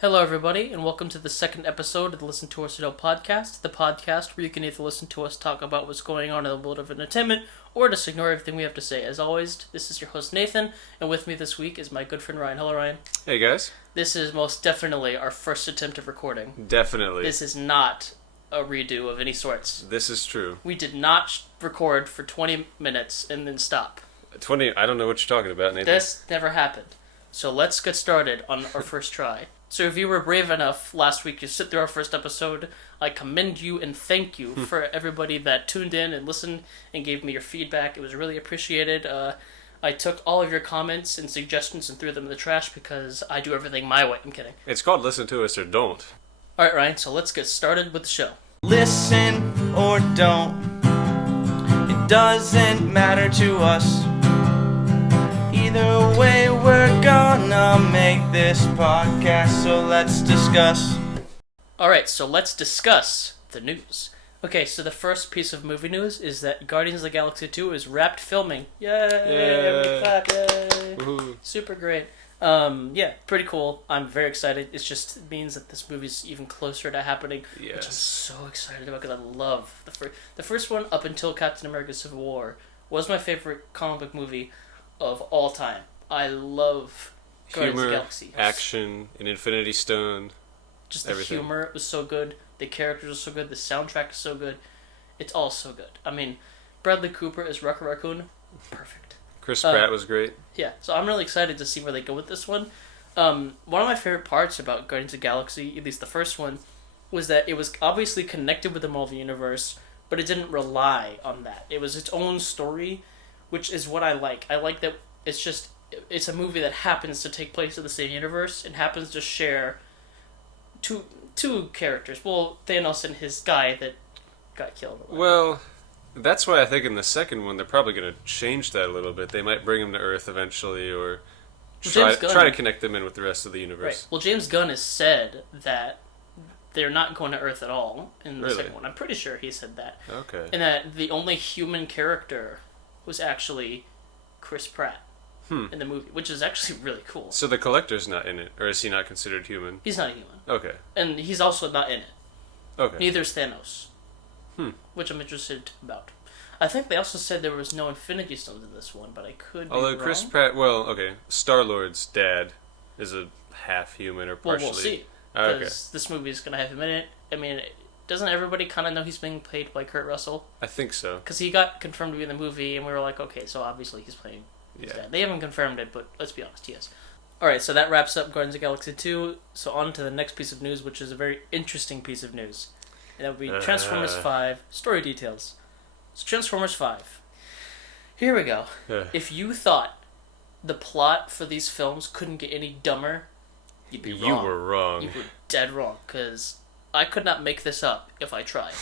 Hello, everybody, and welcome to the second episode of the Listen to Us or No podcast, the podcast where you can either listen to us talk about what's going on in the world of entertainment or just ignore everything we have to say. As always, this is your host, Nathan, and with me this week is my good friend, Ryan. Hello, Ryan. Hey, guys. This is most definitely our first attempt at recording. Definitely. This is not a redo of any sorts. This is true. We did not record for 20 minutes and then stop. 20, I don't know what you're talking about, Nathan. This never happened. So let's get started on our first try. So if you were brave enough last week to sit through our first episode, I commend you and thank you for everybody that tuned in and listened and gave me your feedback. It was really appreciated. I took all of your comments and suggestions and threw them in the trash because I do everything my way. I'm kidding. It's called Listen to Us or Don't. Alright, Ryan, so let's get started with the show. Listen or don't, it doesn't matter to us. Either way, we're gonna make this podcast, so let's discuss. Alright, so let's discuss the news. Okay, so the first piece of movie news is that Guardians of the Galaxy 2 is wrapped filming. Yay! Everybody clap, yay! Woohoo. Super great. Yeah, pretty cool. I'm very excited. It just means that this movie's even closer to happening, which I'm Yes. so excited about because I love the first one up until Captain America Civil War was my favorite comic book movie of all time. I love Guardians of the Humor, Galaxy. action, an Infinity Stone. Just the everything. humor was so good. The characters are so good. The soundtrack is so good. It's all so good. I mean, Bradley Cooper as Rocket Raccoon, perfect. Chris Pratt was great. Yeah, so I'm really excited to see where they go with this one. One of my favorite parts about Guardians of the Galaxy, at least the first one, was that it was obviously connected with the Marvel Universe, but it didn't rely on that. It was its own story, which is what I like. I like that it's a movie that happens to take place in the same universe and happens to share two characters. Well, Thanos and his guy that got killed. Well, that's why I think in the second one they're probably going to change that a little bit. They might bring him to Earth eventually or try to connect them in with the rest of the universe. Right. Well, James Gunn has said that they're not going to Earth at all in the Really? second one. I'm pretty sure he said that. Okay. And that the only human character was actually Chris Pratt in the movie, which is actually really cool. So the Collector's not in it, or is he not considered human? He's not a human. Okay. And he's also not in it. Okay. Neither is Thanos. Which I'm interested about. I think they also said there was no Infinity Stones in this one, but I could be Although wrong. Chris Pratt, well, okay, Star-Lord's dad is a half human or Well, partially. we'll see. Okay. Because this movie is going to have him in it. I mean, doesn't everybody kind of know he's being played by Kurt Russell? I think so. Because he got confirmed to be in the movie, and we were like, okay, so obviously he's playing his Yeah. dad. They haven't confirmed it, but let's be honest, he is. Alright, so that wraps up Guardians of the Galaxy 2. So on to the next piece of news, which is a very interesting piece of news. And that would be Transformers 5 story details. So Transformers 5. Here we go. If you thought the plot for these films couldn't get any dumber, you'd be wrong. You were wrong. You were dead wrong, because I could not make this up if I tried.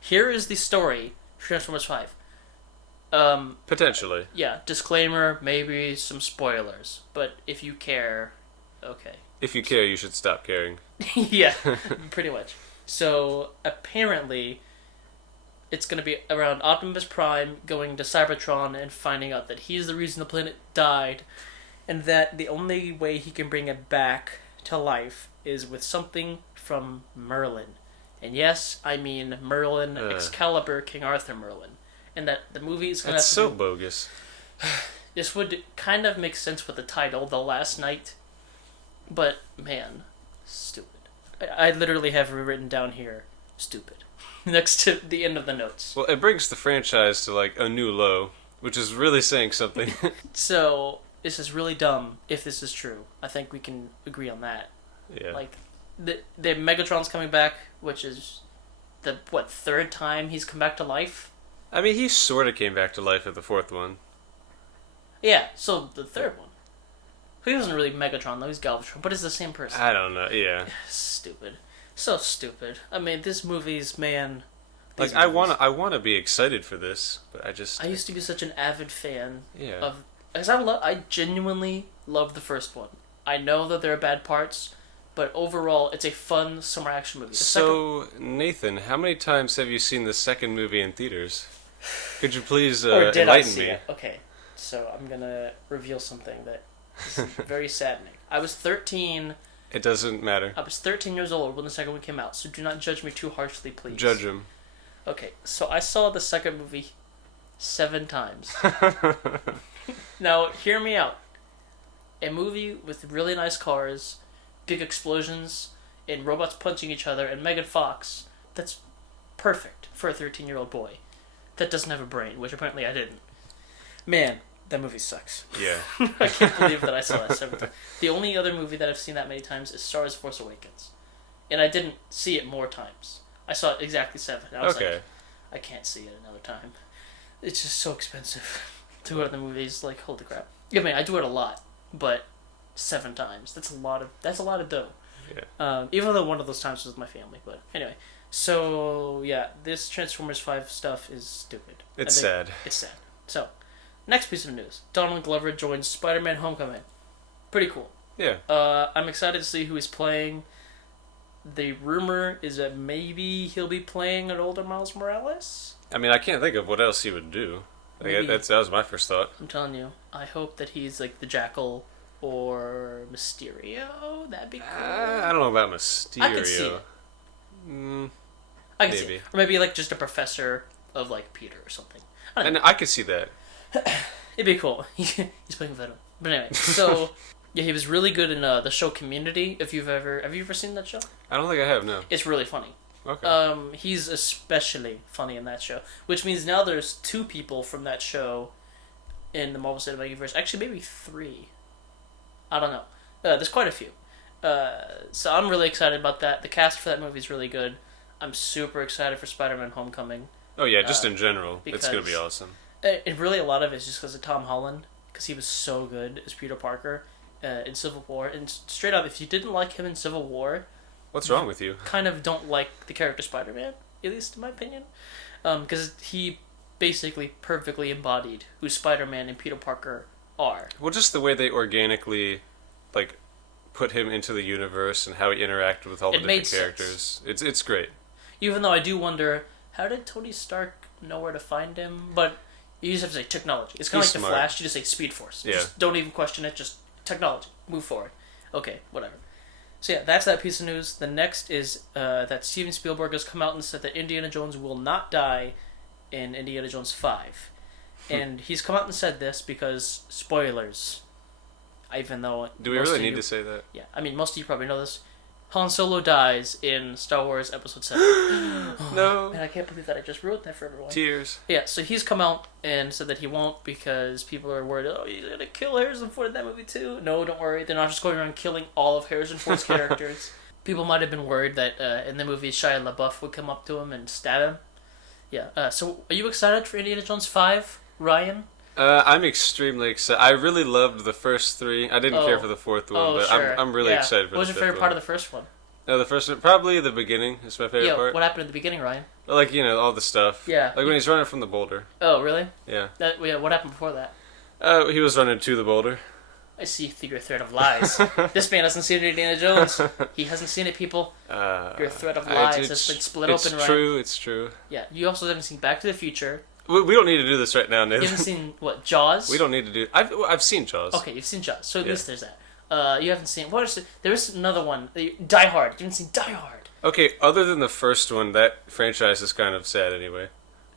Here is the story for Transformers 5. Potentially. Yeah, disclaimer, maybe some spoilers, but if you care, okay. If you care, you should stop caring. Yeah, pretty much. So, apparently, it's going to be around Optimus Prime going to Cybertron and finding out that he's the reason the planet died, and that the only way he can bring it back to life is with something from Merlin. And yes, I mean Merlin, Excalibur, King Arthur Merlin. And that the movie is going to That's so bogus. This would kind of make sense with the title, The Last Night. But, man, stupid. I literally have written down here, stupid. Next to the end of the notes. Well, it brings the franchise to, like, a new low, which is really saying something. So, this is really dumb, if this is true. I think we can agree on that. Yeah. Like, the Megatron's coming back, which is the, third time he's come back to life? I mean, he sort of came back to life at the fourth one. Yeah, so the third one. He wasn't really Megatron, though, he's Galvatron, but it's the same person. I don't know, yeah. Stupid. So stupid. I mean, this movie's, man... Like, I wanna be excited for this, but I used to be such an avid fan Yeah. of... Because I genuinely love the first one. I know that there are bad parts, but overall, it's a fun summer action movie. So, Nathan, how many times have you seen the second movie in theaters? Could you please Or did I enlighten see me? it? Okay, so I'm gonna reveal something that is very saddening. I was 13 It doesn't matter. I was 13 years old when the second one came out, so do not judge me too harshly, please. Judge him. Okay, so I saw the second movie 7 times. Now, hear me out. A movie with really nice cars, big explosions, and robots punching each other, and Megan Fox, that's perfect for a 13-year-old boy that doesn't have a brain, which apparently I didn't. Man, that movie sucks. Yeah. I can't believe that I saw that 7 times. The only other movie that I've seen that many times is Star Wars Force Awakens. And I didn't see it more times. I saw it exactly 7. I was like, I can't see it another time. It's just so expensive to go to the movies. Like, holy crap. I mean, I do it a lot, but 7 times. That's a lot of dough. Yeah. Even though one of those times was with my family. But anyway. So, yeah, this Transformers 5 stuff is stupid. It's sad. It's sad. So, next piece of news. Donald Glover joins Spider-Man Homecoming. Pretty cool. Yeah. I'm excited to see who he's playing. The rumor is that maybe he'll be playing an older Miles Morales. I mean, I can't think of what else he would do. Like, that was my first thought. I'm telling you. I hope that he's like the Jackal or Mysterio. That'd be cool. I don't know about Mysterio. I could see it. I could see maybe. it. Or maybe like just a professor of like Peter or something. I could see that. It'd be cool. He's playing Venom. But anyway, so yeah, he was really good in the show Community. Have you ever seen that show? I don't think I have. No. It's really funny. Okay. He's especially funny in that show, which means now there's 2 people from that show in the Marvel Cinematic Universe. Actually, maybe 3. I don't know. There's quite a few. So I'm really excited about that. The cast for that movie is really good. I'm super excited for Spider-Man Homecoming. Oh yeah, just in general, it's gonna be because awesome. It really, a lot of it is just because of Tom Holland, because he was so good as Peter Parker in Civil War. And straight up, if you didn't like him in Civil War, What's wrong with you? kind of don't like the character Spider-Man, at least in my opinion, because he basically perfectly embodied who Spider-Man and Peter Parker are. Well, just the way they organically, like, put him into the universe and how he interacted with all the different characters. It's great. Even though I do wonder, how did Tony Stark know where to find him? But you just have to say technology. It's kind of like smart. The Flash. You just say Speed Force. Yeah. Just don't even question it. Just technology. Move forward. Okay, whatever. So yeah, that's that piece of news. The next is that Steven Spielberg has come out and said that Indiana Jones will not die in Indiana Jones 5. And he's come out and said this because, spoilers, even though... Do we really need to say that? Yeah, I mean, most of you probably know this. Han Solo dies in Star Wars Episode 7. No. Man, I can't believe that I just ruined that for everyone. Tears. Yeah, so he's come out and said that he won't because people are worried, oh, he's going to kill Harrison Ford in that movie too. No, don't worry. They're not just going around killing all of Harrison Ford's characters. People might have been worried that in the movie Shia LaBeouf would come up to him and stab him. Yeah, so are you excited for Indiana Jones 5, Ryan? I'm extremely excited. I really loved the first 3. I didn't care for the 4th one, but sure. I'm really excited for the 5th one. What was your favorite part of the first one? The first one, probably the beginning is my favorite part. What happened at the beginning, Ryan? Like, all the stuff. Yeah. Like when he's running from the boulder. Oh, really? Yeah. What happened before that? He was running to the boulder. I see through your thread of lies. This man hasn't seen Indiana Jones. He hasn't seen it, people. Your thread of lies has been split open, Ryan. It's true. Yeah, you also haven't seen Back to the Future. We don't need to do this right now, Nathan. You haven't seen, what, Jaws? We don't need to do... I've seen Jaws. Okay, you've seen Jaws, so at least there's that. You haven't seen... There is another one. Die Hard. You haven't seen Die Hard. Okay, other than the first one, that franchise is kind of sad anyway.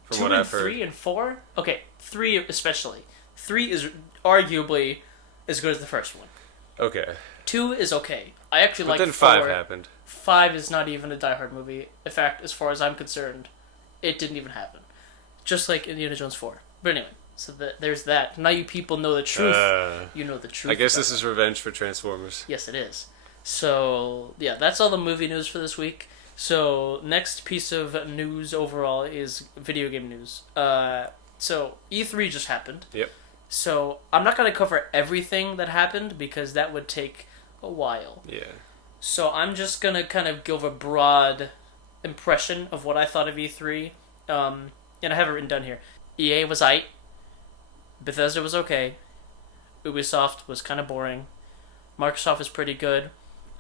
From what I've heard. 2 and 3 and 4? Okay, 3 especially. 3 is arguably as good as the first one. Okay. 2 is okay. I actually like 4. But then 5 happened. 5 is not even a Die Hard movie. In fact, as far as I'm concerned, it didn't even happen. Just like Indiana Jones 4. But anyway, so there's that. Now you people know the truth. You know the truth. I guess this is revenge for Transformers. Yes, it is. So, yeah, that's all the movie news for this week. So, next piece of news overall is video game news. So, E3 just happened. Yep. So, I'm not going to cover everything that happened because that would take a while. Yeah. So, I'm just going to kind of give a broad impression of what I thought of E3. And I have it written down here. EA was aight. Bethesda was okay. Ubisoft was kind of boring. Microsoft was pretty good.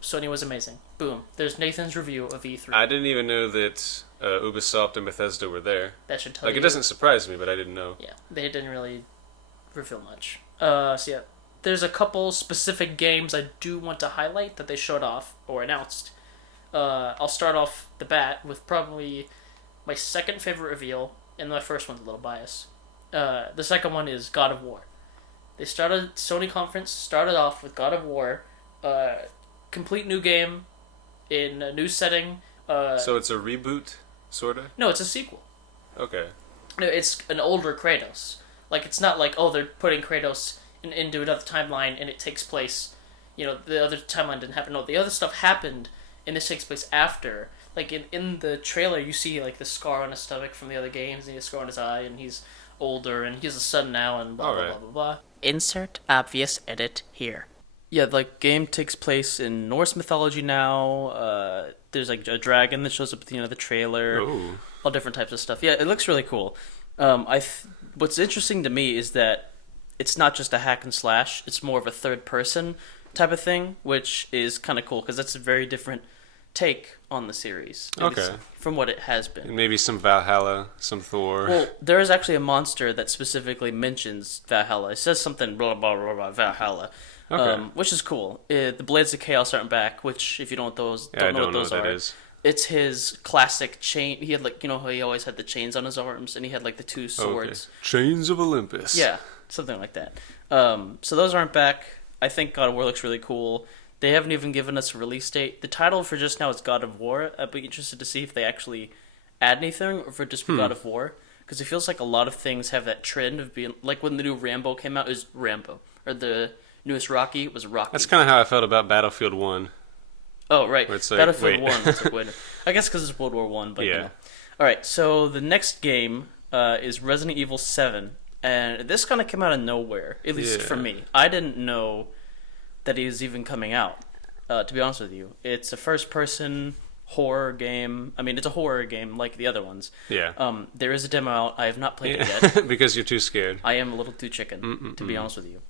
Sony was amazing. Boom. There's Nathan's review of E3. I didn't even know that Ubisoft and Bethesda were there. That should tell you. It doesn't surprise me, but I didn't know. Yeah, they didn't really reveal much. So yeah, there's a couple specific games I do want to highlight that they showed off or announced. I'll start off the bat with probably my second favorite reveal, and my first one's a little biased. The second one is God of War. Sony conference started off with God of War, complete new game in a new setting. So it's a reboot, sorta? No, it's a sequel. Okay. No, it's an older Kratos. Like, it's not like, oh, they're putting Kratos into another timeline and it takes place, the other timeline didn't happen. No, the other stuff happened and this takes place after. Like, in the trailer, you see, like, the scar on his stomach from the other games, and he has a scar on his eye, and he's older, and he's a son now, and blah, blah, blah, blah, blah. Insert obvious edit here. Yeah, like, game takes place in Norse mythology now. There's, like, a dragon that shows up at the end of the trailer. Ooh. All different types of stuff. Yeah, it looks really cool. What's interesting to me is that it's not just a hack and slash. It's more of a third-person type of thing, which is kind of cool, because that's a very different take on the series. Okay. From what it has been. And maybe some Valhalla, some Thor. Well, there is actually a monster that specifically mentions Valhalla. It says something blah, blah, blah, blah, Valhalla. Okay. Which is cool. The Blades of Chaos aren't back, which, if you don't know what those are. That is. It's his classic chain. He had, like, how he always had the chains on his arms, and he had, like, the two swords. Okay. Chains of Olympus. Yeah, something like that. So those aren't back. I think God of War looks really cool. They haven't even given us a release date. The title for just now is God of War. I'd be interested to see if they actually add anything, or if it just be God of War. Because it feels like a lot of things have that trend of being... Like, when the new Rambo came out, it was Rambo. Or the newest Rocky was Rocky. That's kind of how I felt about Battlefield 1. Oh, right. Like, Battlefield 1. It's like, wait, I guess because it's World War 1, but yeah. Alright, so the next game is Resident Evil 7. And this kind of came out of nowhere, at least for me. I didn't know that he was even coming out, to be honest with you. It's a first-person horror game. I mean, it's a horror game like the other ones. Yeah. There is a demo out. I have not played it yet. Because you're too scared. I am a little too chicken, to be honest with you.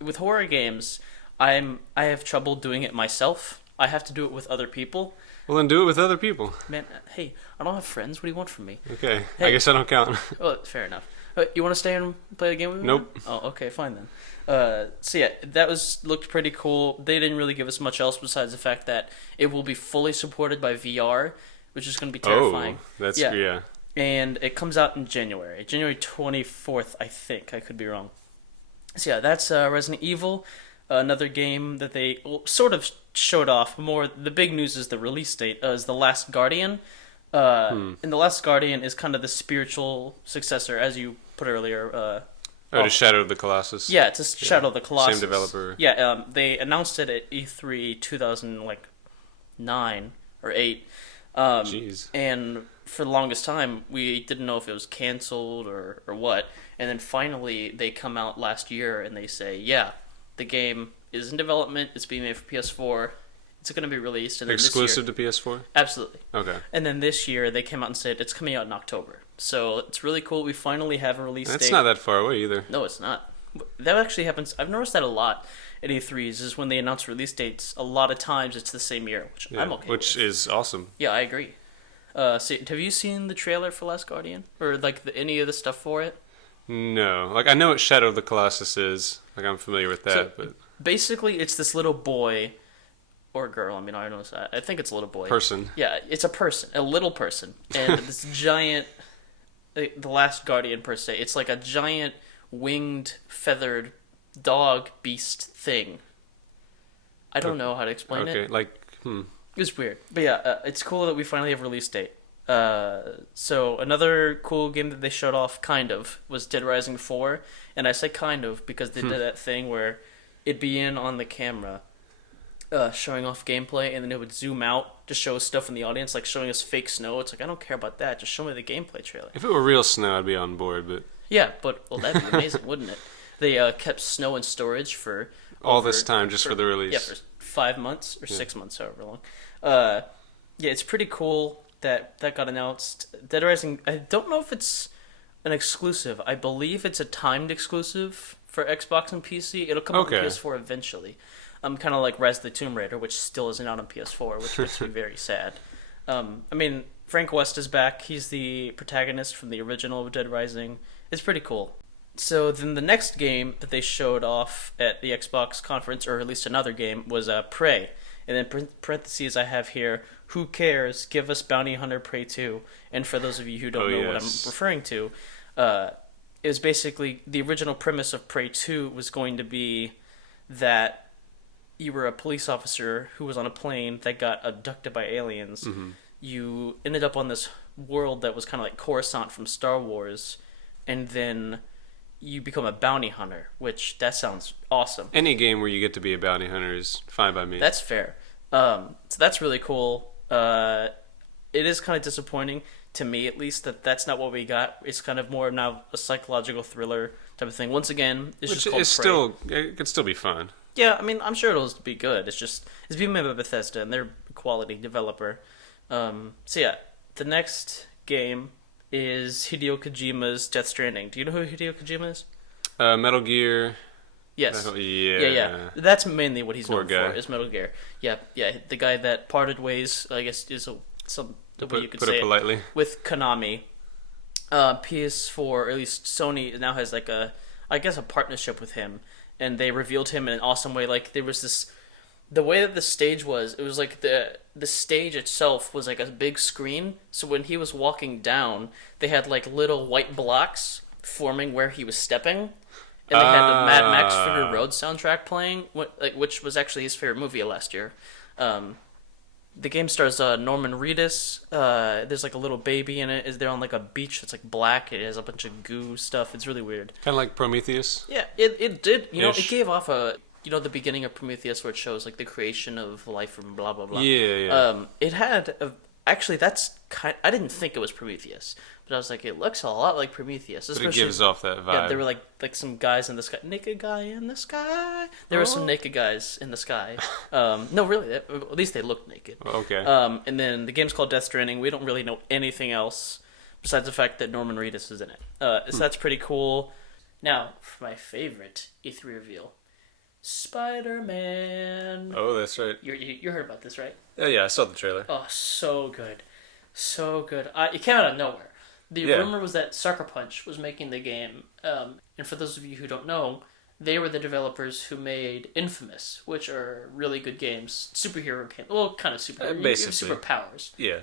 With horror games, I have trouble doing it myself. I have to do it with other people. Well, then do it with other people. Man, hey, I don't have friends. What do you want from me? Okay. Hey. I guess I don't count. Well, fair enough. You want to stay and play the game with me? Nope. Oh, okay, fine then. So yeah, that looked pretty cool. They didn't really give us much else besides the fact that it will be fully supported by VR, which is going to be terrifying. Oh, that's yeah. And it comes out in January 24th, I think. I could be wrong. So yeah, that's Resident Evil. Another game that they sort of showed off more. The big news is the release date is The Last Guardian. And The Last Guardian is kind of the spiritual successor, as you put earlier. To Shadow of the Colossus. Yeah, it's Shadow of the Colossus. Same developer. Yeah, they announced it at E3 2009 or 8. Jeez. And for the longest time, we didn't know if it was canceled or what. And then finally, they come out last year and they say, yeah, the game is in development. It's being made for PS4. It's going to be released. And then exclusive to PS4? Absolutely. Okay. And then this year, they came out and said it's coming out in October. So it's really cool. We finally have a release date. That's not that far away either. No, it's not. That actually happens. I've noticed that a lot at E3s is when they announce release dates, a lot of times it's the same year, which I'm okay with. Which is awesome. Yeah, I agree. Have you seen the trailer for Last Guardian? Or like any of the stuff for it? No. Like, I know what Shadow of the Colossus is. Like, I'm familiar with that, but... Basically, it's this little boy... Or girl, I mean, I don't know. I think it's a little boy. Person. Yeah, it's a person. A little person. And this giant... The Last Guardian, per se. It's like a giant, winged, feathered dog beast thing. I don't know how to explain it. Okay, like, It's weird. But yeah, it's cool that we finally have a release date. So another cool game that they showed off, kind of, was Dead Rising 4. And I say kind of because they did that thing where it'd be in on the camera, showing off gameplay, and then it would zoom out to show stuff in the audience, like showing us fake snow. It's like, I don't care about that. Just show me the gameplay trailer. If it were real snow, I'd be on board, but... Yeah, but, well, that'd be amazing, wouldn't it? They kept snow in storage for... All this time, just for the release. Yeah, for 5 months, or 6 months, however long. Yeah, it's pretty cool that got announced. Dead Rising, I don't know if it's an exclusive. I believe it's a timed exclusive for Xbox and PC. It'll come out on PS4 eventually. Kind of like Rise of the Tomb Raider, which still isn't out on PS4, which makes me very sad. I mean, Frank West is back. He's the protagonist from the original Dead Rising. It's pretty cool. So then the next game that they showed off at the Xbox conference, or at least another game, was Prey. And then parentheses I have here, who cares? Give us Bounty Hunter Prey 2. And for those of you who don't know what I'm referring to, it was basically the original premise of Prey 2 was going to be that you were a police officer who was on a plane that got abducted by aliens. Mm-hmm. You ended up on this world that was kind of like Coruscant from Star Wars, and then you become a bounty hunter, which that sounds awesome. Any game where you get to be a bounty hunter is fine by me. That's fair. So that's really cool. It is kind of disappointing, to me at least, that that's not what we got. It's kind of more now a psychological thriller type of thing. Once again, it's just called Prey. It could still be fun. Yeah, I mean, I'm sure it'll be good. It's being made by Bethesda, and they're a quality developer. So yeah, the next game is Hideo Kojima's Death Stranding. Do you know who Hideo Kojima is? Metal Gear. Yes. Yeah. That's mainly what he's known guy. for, is Metal Gear. Yeah. The guy that parted ways, I guess, is the way you could say it politely, with Konami. PS4, or at least Sony, now has like a partnership with him, and they revealed him in an awesome way. Like, there was this, the way that the stage was, it was like the stage itself was like a big screen. So when he was walking down, they had like little white blocks forming where he was stepping. And they had the Mad Max Fury Road soundtrack playing, which was actually his favorite movie of last year. The game stars Norman Reedus. There's like a little baby in it. They're on like a beach that's like black. It has a bunch of goo stuff. It's really weird. Kind of like Prometheus. Yeah, it did. You know, it gave off the beginning of Prometheus where it shows like the creation of life and blah blah blah. Yeah. It had actually I didn't think it was Prometheus. But I was like, it looks a lot like Prometheus. But it gives off that vibe. Yeah, there were like some guys in the sky. Naked guy in the sky. There were some naked guys in the sky. No, really. At least they looked naked. Okay. And then the game's called Death Stranding. We don't really know anything else besides the fact that Norman Reedus is in it. So that's pretty cool. Now, for my favorite E3 reveal. Spider-Man. Oh, that's right. You heard about this, right? Oh, yeah, I saw the trailer. Oh, so good. So good. It came out of nowhere. The rumor was that Sucker Punch was making the game, and for those of you who don't know, they were the developers who made Infamous, which are really good games, superhero games. Well, kind of superhero, basically superpowers. Yeah.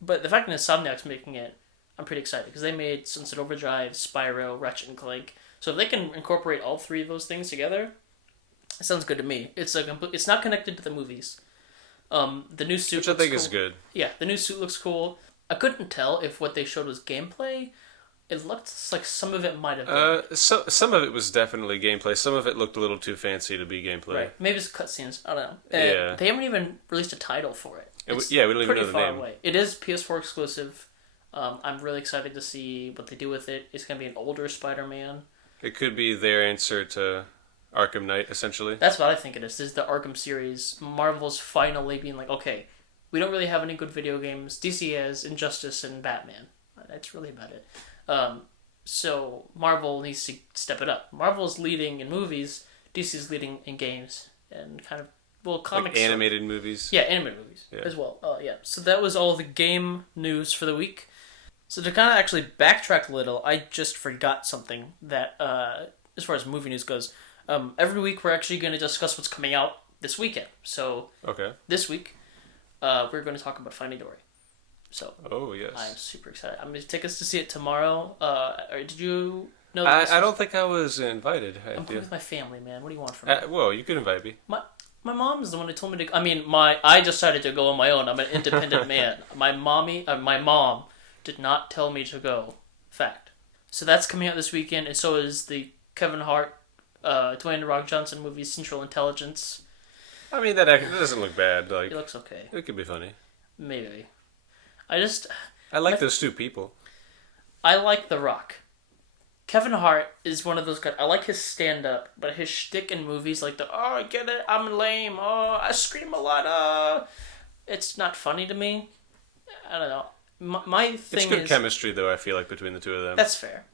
But the fact that Insomniac's making it, I'm pretty excited because they made Sunset Overdrive, Spyro, Ratchet and Clank. So if they can incorporate all three of those things together, it sounds good to me. It's not connected to the movies. The new suit, which I think is good. Yeah, the new suit looks cool. I couldn't tell if what they showed was gameplay. It looked like some of it might have been. Some of it was definitely gameplay. Some of it looked a little too fancy to be gameplay. Right. Maybe it's cutscenes. I don't know. Yeah. They haven't even released a title for it. We don't even know the name. Away. It is PS4 exclusive. I'm really excited to see what they do with it. It's going to be an older Spider-Man. It could be their answer to Arkham Knight, essentially. That's what I think it is. This is the Arkham series. Marvel's finally being like, okay, we don't really have any good video games. DC has Injustice and Batman. That's really about it. So Marvel needs to step it up. Marvel's leading in movies. DC's leading in games and kind of comics. Like animated movies. Yeah, animated movies as well. Yeah. So that was all the game news for the week. So to kind of actually backtrack a little, I just forgot something that as far as movie news goes. Every week we're actually going to discuss what's coming out this weekend. So this week we're going to talk about Finding Dory. So yes, I'm super excited. I'm going to take us to see it tomorrow. Did you know? I don't think I was invited. I'm going with my family, man. What do you want from me? Well, you can invite me. My mom is the one who told me to. I mean, I decided to go on my own. I'm an independent man. My mom did not tell me to go. Fact. So that's coming out this weekend, and so is the Kevin Hart, Dwayne "The Rock" Johnson movie Central Intelligence. I mean, that doesn't look bad. Like, it looks okay. It could be funny. Maybe. I like those two people. I like The Rock. Kevin Hart is one of those guys. I like his stand-up, but his shtick in movies, like I get it, I'm lame, I scream a lot, it's not funny to me. I don't know. My thing is... It's good chemistry, though, I feel like, between the two of them. That's fair.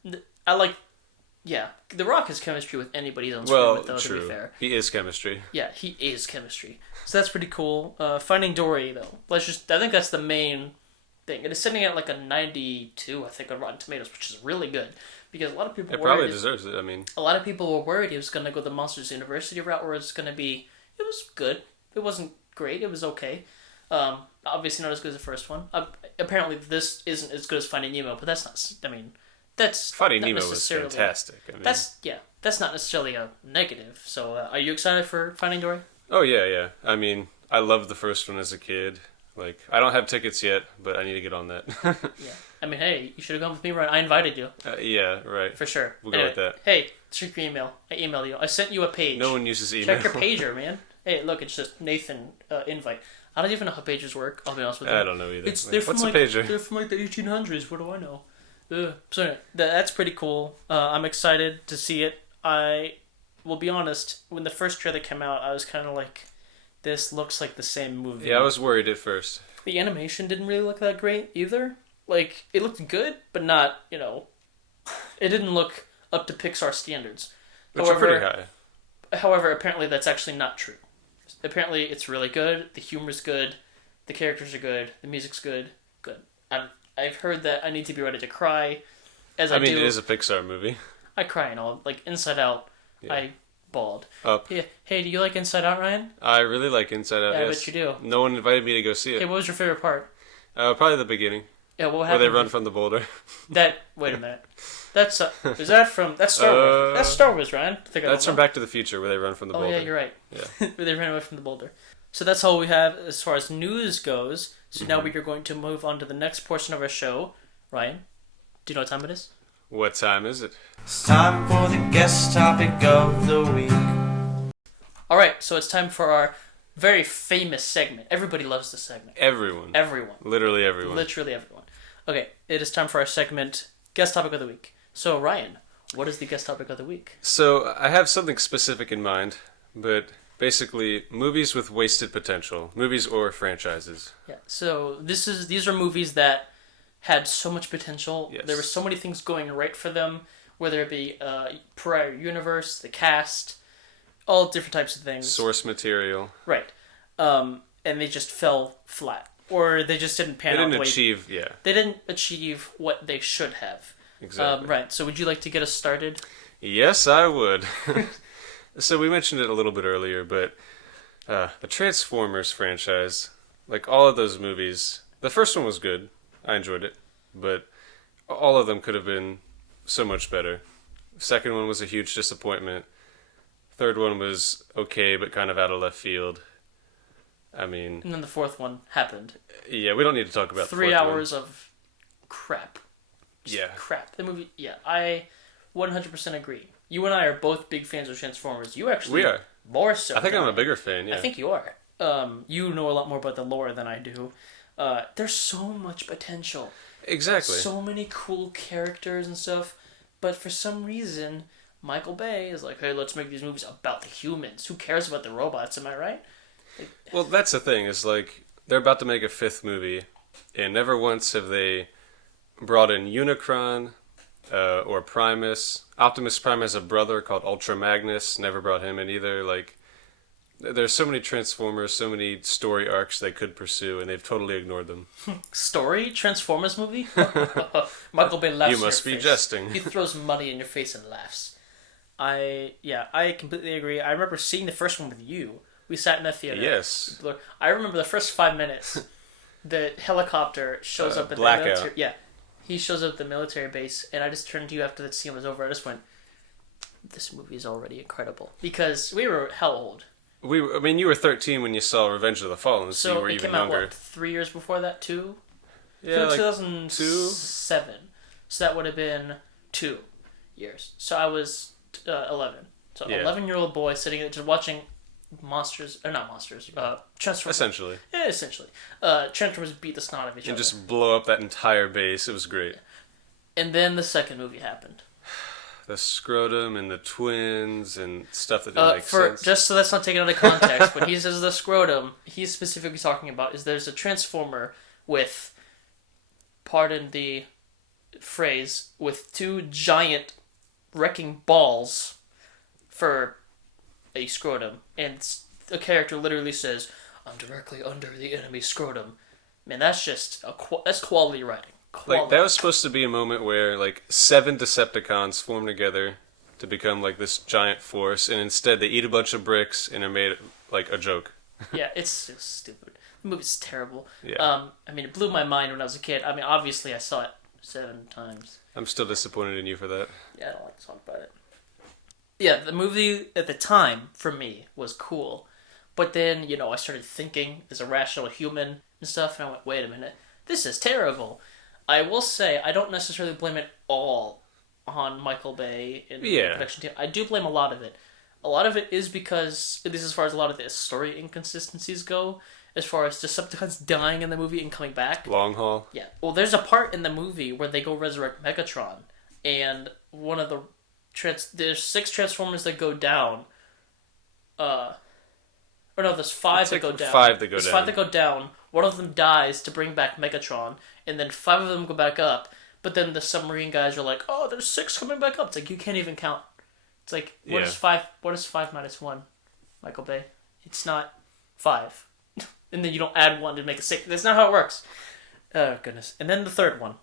Yeah, The Rock has chemistry with anybody he's on screen with, though, true. To be fair. He is chemistry. Yeah, he is chemistry. So that's pretty cool. Finding Dory, though. I think that's the main thing. It is sitting at like a 92, I think, on Rotten Tomatoes, which is really good. because a lot of people probably deserves it. I mean, a lot of people were worried it was going to go the Monsters University route, where it's going to be. It was good. It wasn't great. It was okay. Obviously not as good as the first one. Apparently, this isn't as good as Finding Nemo, but that's not. I mean, that's Finding Nemo was fantastic. I mean, that's not necessarily a negative. So, are you excited for Finding Dory? Oh yeah. I mean, I loved the first one as a kid. Like, I don't have tickets yet, but I need to get on that. Yeah. I mean, hey, you should have gone with me, Ryan. I invited you. Yeah, right. For sure. We'll go with that. Hey, check your email. I emailed you. I sent you a page. No one uses email. Check your pager, man. Hey, look, it's just Nathan invite. I don't even know how pagers work, I'll be honest with you. I don't know either. What's a pager? They're from like the 1800s. What do I know? So anyway, that's pretty cool. I'm excited to see it. I will be honest, when the first trailer came out, I was kind of like, this looks like the same movie. Yeah, I was worried at first. The animation didn't really look that great either. Like, it looked good, but not, it didn't look up to Pixar standards. Which are pretty high. However, apparently that's actually not true. Apparently it's really good, the humor's good, the characters are good, the music's good. Good. I've heard that I need to be ready to cry. It is a Pixar movie. I cry and all. Like, Inside Out, yeah. I bawled. Up. Yeah. Hey, do you like Inside Out, Ryan? I really like Inside Out, yeah, yes. I bet you do. No one invited me to go see it. Hey, what was your favorite part? Probably the beginning. Yeah, what happened? Where they run from the boulder. Wait a minute. That's Star Wars. That's Star Wars, Ryan. That's from Back to the Future, where they run from the boulder. Oh yeah, you're right. Yeah. Where they ran away from the boulder. So that's all we have as far as news goes. So now we are going to move on to the next portion of our show. Ryan, do you know what time it is? What time is it? It's time for the guest topic of the week. Alright, so it's time for our very famous segment. Everybody loves this segment. Everyone. Literally everyone. Literally everyone. Okay, it is time for our segment, Guest Topic of the Week. So, Ryan, what is the guest topic of the week? So, I have something specific in mind, but basically, movies with wasted potential. Movies or franchises. Yeah, so these are movies that had so much potential. Yes. There were so many things going right for them, whether it be prior universe, the cast, all different types of things. Source material. Right. And they just fell flat. Or they just didn't pan out. They didn't achieve what they should have. Exactly. Right. So would you like to get us started? Yes, I would. So we mentioned it a little bit earlier, but the Transformers franchise, like all of those movies, the first one was good. I enjoyed it. But all of them could have been so much better. The second one was a huge disappointment. Third one was okay, but kind of out of left field. I mean... And then the fourth one happened. Yeah, we don't need to talk about 3 hours of crap. Yeah. Crap. The movie... Yeah, I 100% agree. You and I are both big fans of Transformers. You actually... We are. More so. I think I'm a bigger fan, yeah. I think you are. You know a lot more about the lore than I do. There's so much potential. Exactly. So many cool characters and stuff. But for some reason, Michael Bay is like, hey, let's make these movies about the humans. Who cares about the robots, am I right? Well, that's the thing, is like, they're about to make a fifth movie, and never once have they brought in Unicron, or Primus. Optimus Prime has a brother called Ultra Magnus, never brought him in either. Like, there's so many Transformers, so many story arcs they could pursue, and they've totally ignored them. Story? Transformers movie? Michael Bay laughs. You must be face. jesting. He throws money in your face and laughs. I completely agree. I remember seeing the first one with you. We sat in the theater. Yes. I remember the first 5 minutes. The helicopter shows up at Blackout. the military. Yeah, he shows up at the military base, and I just turned to you after that scene was over. I just went, "This movie is already incredible." Because we were how old? You were 13 when you saw Revenge of the Fallen, so you were even younger. So it came out, 3 years before that, too? Yeah, like 2007. So that would have been 2 years. So I was 11. So 11-year-old boy sitting there just watching Transformers. Essentially. Yeah, essentially. Transformers beat the snot of each other. And just blow up that entire base. It was great. And then the second movie happened. The scrotum and the twins and stuff that didn't make sense. Just so that's not taken out of context, when he says the scrotum, he's specifically talking about is there's a Transformer with, pardon the phrase, with 2 giant wrecking balls for a scrotum, and the character literally says, "I'm directly under the enemy's scrotum." Man, that's just that's quality writing. Like, that was supposed to be a moment where, like, 7 Decepticons form together to become, like, this giant force, and instead they eat a bunch of bricks and are made, like, a joke. Yeah, it's so stupid. The movie's terrible. Yeah. I mean, it blew my mind when I was a kid. I mean, obviously I saw it 7 times. I'm still disappointed in you for that. Yeah, I don't like to talk about it. Yeah, the movie at the time, for me, was cool. But then, I started thinking as a rational human and stuff, and I went, wait a minute, this is terrible. I will say, I don't necessarily blame it all on Michael Bay and the production team. I do blame a lot of it. A lot of it is because, at least as far as a lot of the story inconsistencies go, as far as Decepticons dying in the movie and coming back. Long haul. Yeah. Well, there's a part in the movie where they go resurrect Megatron, and one of the there's 6 Transformers that go down. Or no, there's 5 that go down. 5 that go there's down. 5 that go down. One of them dies to bring back Megatron, and then 5 of them go back up. But then the submarine guys are like, "Oh, there's 6 coming back up." It's like you can't even count. It's like what is 5? What is 5 minus 1? Michael Bay. It's not 5. And then you don't add 1 to make it 6. That's not how it works. Oh goodness. And then the third one.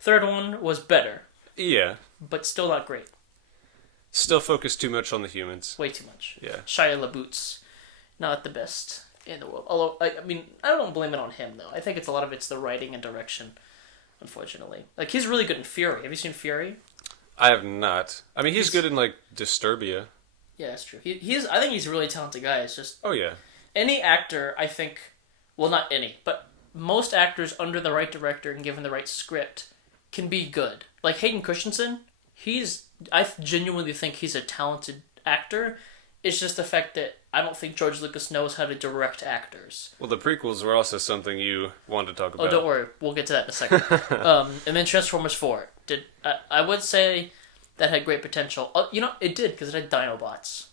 Third one was better. Yeah. But still not great. Still focused too much on the humans. Way too much. Yeah. Shia LaBeouf's not the best in the world. Although, I mean, I don't blame it on him, though. I think it's a lot of it's the writing and direction, unfortunately. Like, he's really good in Fury. Have you seen Fury? I have not. I mean, he's good in, like, Disturbia. Yeah, that's true. I think he's a really talented guy. It's just... Oh, yeah. Any actor, I think... Well, not any, but most actors under the right director and given the right script can be good. Like Hayden Christensen, I genuinely think he's a talented actor. It's just the fact that I don't think George Lucas knows how to direct actors. Well, the prequels were also something you wanted to talk about. Oh, don't worry. We'll get to that in a second. And then Transformers 4. I would say that had great potential. It did, because it had Dinobots.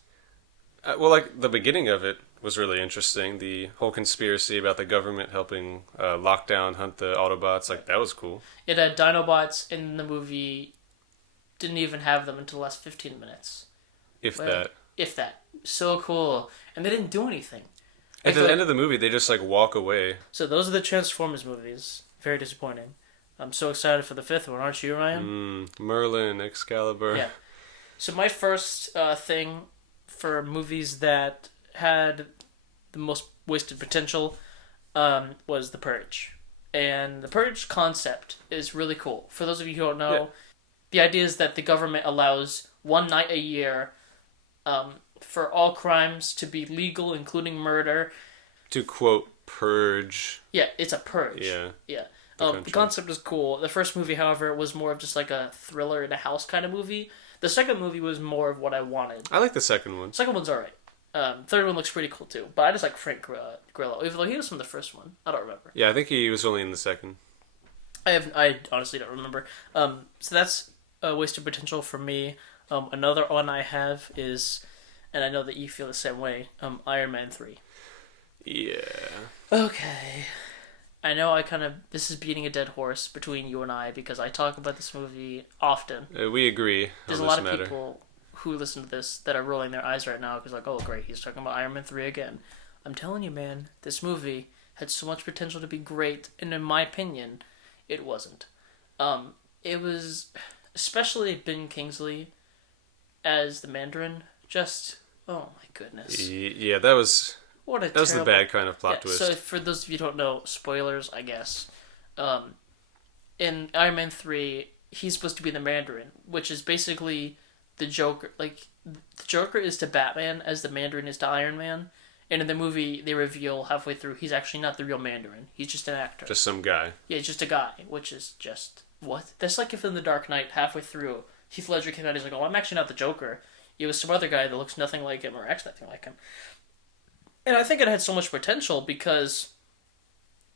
Well, like, the beginning of it was really interesting. The whole conspiracy about the government helping Lockdown hunt the Autobots, like, that was cool. It had Dinobots, and the movie didn't even have them until the last 15 minutes. If that. So cool. And they didn't do anything. At the end of the movie, they just, like, walk away. So those are the Transformers movies. Very disappointing. I'm so excited for the 5th one, aren't you, Ryan? Merlin, Excalibur. Yeah. So my first thing for movies that had the most wasted potential was The Purge. And The Purge concept is really cool. For those of you who don't know, the idea is that the government allows one night a year for all crimes to be legal, including murder. To quote, purge. Yeah, it's a purge. Yeah. Yeah. The concept is cool. The first movie, however, was more of just like a thriller in a house kind of movie. The second movie was more of what I wanted. I like the second one. Second one's alright. Third one looks pretty cool too. But I just like Frank Grillo, even though he was from the first one. I don't remember. Yeah, I think he was only in the second. I honestly don't remember. So that's a wasted potential for me. Another one I have is, and I know that you feel the same way, Iron Man 3. Yeah. Okay. I know this is beating a dead horse between you and I because I talk about this movie often. We agree. There's a lot of people who listen to this that are rolling their eyes right now because like, oh great, he's talking about Iron Man 3 again. I'm telling you, man, this movie had so much potential to be great, and in my opinion, it wasn't. It was, especially Ben Kingsley as the Mandarin, just, oh my goodness. Yeah, that was the bad kind of plot twist. So for those of you who don't know, spoilers, I guess. In Iron Man 3, he's supposed to be the Mandarin, which is basically the Joker. Like, the Joker is to Batman as the Mandarin is to Iron Man. And in the movie, they reveal halfway through he's actually not the real Mandarin. He's just an actor. Just some guy. Yeah, he's just a guy, which is just, what? That's like if in The Dark Knight, halfway through, Heath Ledger came out, he's like, oh, I'm actually not the Joker. It was some other guy that looks nothing like him or acts nothing like him. And I think it had so much potential because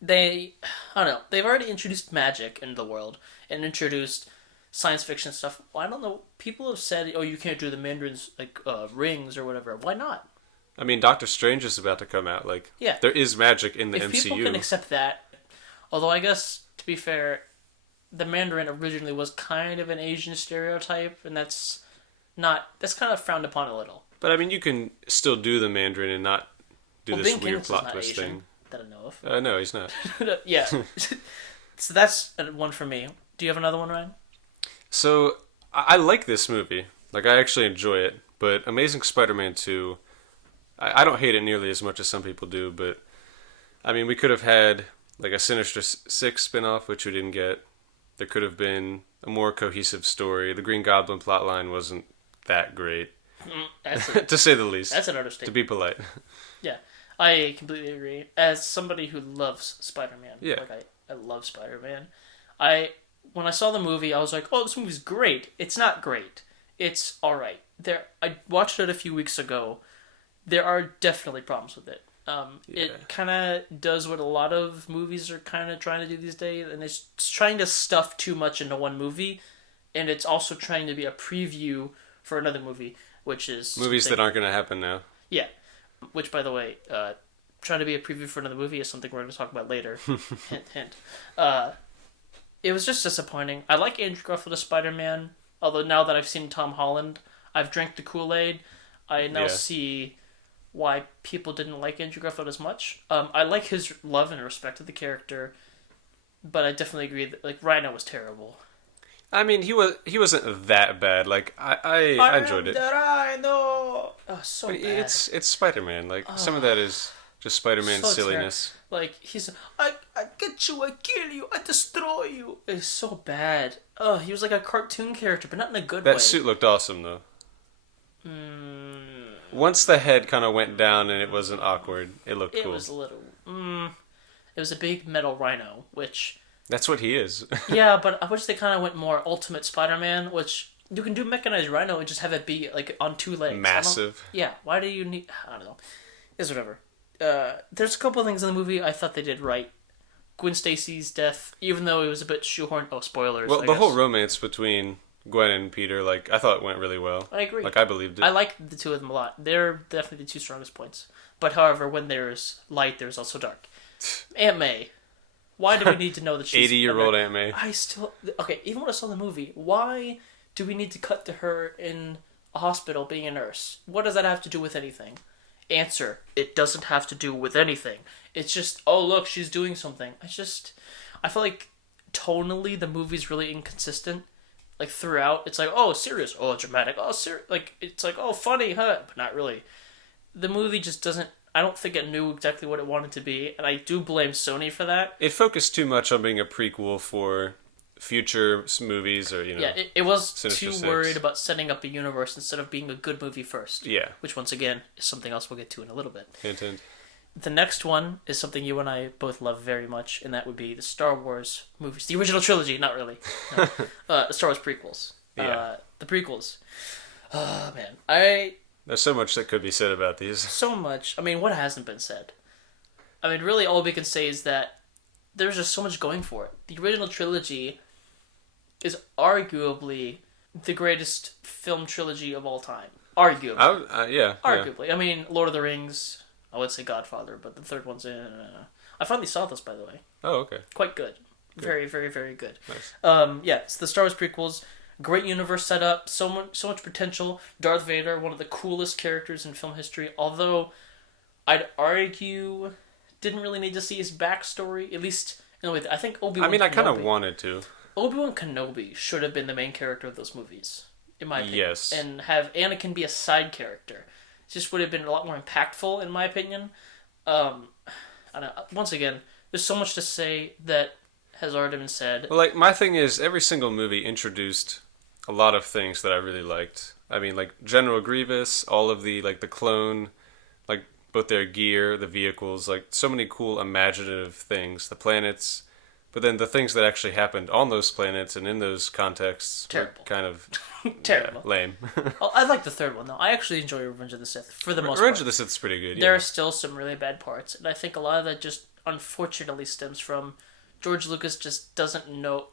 they've already introduced magic into the world and introduced science fiction stuff. Well, I don't know, people have said, oh, you can't do the Mandarin's, like, rings or whatever. Why not? I mean, Doctor Strange is about to come out. Like, yeah. There is magic in the if MCU. If people can accept that, although I guess, to be fair, the Mandarin originally was kind of an Asian stereotype, and that's kind of frowned upon a little. But, I mean, you can still do the Mandarin and not do this Ben weird Kingsley's plot not twist Asian, thing. that I know of. No, he's not. Yeah. So that's one for me. Do you have another one, Ryan? So I like this movie. Like I actually enjoy it. But Amazing Spider-Man 2, I don't hate it nearly as much as some people do. But I mean, we could have had like a Sinister Six spinoff, which we didn't get. There could have been a more cohesive story. The Green Goblin plotline wasn't that great, to say the least. That's an understatement. To be polite. Yeah, I completely agree. As somebody who loves Spider-Man, Yeah. like I love Spider-Man. When I saw the movie, I was like, oh, this movie's great. It's not great. It's all right. I watched it a few weeks ago. There are definitely problems with it. It kind of does what a lot of movies are kind of trying to do these days, and it's trying to stuff too much into one movie, and it's also trying to be a preview for another movie, which is Movies that aren't going to happen now. Yeah. Which, by the way, trying to be a preview for another movie is something we're going to talk about later. Hint, hint. It was just disappointing. I like Andrew Garfield as Spider-Man, although now that I've seen Tom Holland, I've drank the Kool-Aid. I now see why people didn't like Andrew Garfield as much. I like his love and respect of the character, but I definitely agree that like Rhino was terrible. I mean, he wasn't that bad. Like I enjoyed it. Rhino. Oh, so But bad. it's Spider-Man. Like some of that is just Spider-Man So silliness. Like he's I get you, I kill you, I destroy you. It's so bad. Oh, he was like a cartoon character, but not in a good way. That suit looked awesome though. Once the head kind of went down and it wasn't awkward, it looked cool. It was a little. It was a big metal rhino, which. That's what he is. Yeah, but I wish they kind of went more Ultimate Spider-Man, which you can do mechanized rhino and just have it be like on two legs. Massive. Yeah, why do you need? I don't know. It's whatever. There's a couple of things in the movie I thought they did right. Gwen Stacy's death, even though it was a bit shoehorned. Oh, spoilers. Well, I the guess. whole romance between Gwen and Peter, like I thought it went really well. I agree. Like I believed it. I like the two of them a lot. They're definitely the two strongest points. But however, when there's light, there's also dark. Aunt May. Why do we need to know that she's 80-year-old Aunt May? Okay, even when I saw the movie, why do we need to cut to her in a hospital being a nurse? What does that have to do with anything? Answer: it doesn't have to do with anything. It's just, oh look, she's doing something. I feel like tonally the movie's really inconsistent. Like throughout, it's like, oh serious, oh dramatic, oh serious. Like it's like, oh funny, huh? But not really. The movie just doesn't. I don't think it knew exactly what it wanted to be, and I do blame Sony for that. It focused too much on being a prequel for future movies, or Yeah, it was Sinister too Six. worried about setting up a universe instead of being a good movie first. Yeah. Which, once again, is something else we'll get to in a little bit. Hint, hint. The next one is something you and I both love very much, and that would be the Star Wars movies. The original trilogy, not really. No. The Star Wars prequels. Yeah. The prequels. Oh, man. There's so much that could be said about these. So much. I mean, what hasn't been said? I mean, really, all we can say is that there's just so much going for it. The original trilogy is arguably the greatest film trilogy of all time. Arguably. Yeah. Arguably. Yeah. I mean, Lord of the Rings, I would say Godfather, but the third one's in. I finally saw this, by the way. Oh, okay. Quite good. Very, very, very good. Nice. Yeah, it's the Star Wars prequels. Great universe setup, so much potential. Darth Vader, one of the coolest characters in film history. Although, I'd argue, didn't really need to see his backstory. At least, in a way, I think Obi-Wan. I mean, Kenobi, I kind of wanted to. Obi-Wan Kenobi should have been the main character of those movies, in my opinion. Yes. And have Anakin be a side character. It just would have been a lot more impactful, in my opinion. I don't know. Once again, there's so much to say that has already been said. Well, like, my thing is, every single movie introduced a lot of things that I really liked. I mean, like, General Grievous, all of the, like, the clone, like, both their gear, the vehicles, like, so many cool imaginative things, the planets, but then the things that actually happened on those planets and in those contexts Terrible. were kind of Terrible. lame. Oh, I like the third one, though. I actually enjoy Revenge of the Sith, for the most Revenge part. of the Sith's pretty good, There yeah. are still some really bad parts, and I think a lot of that just, unfortunately, stems from George Lucas just doesn't know...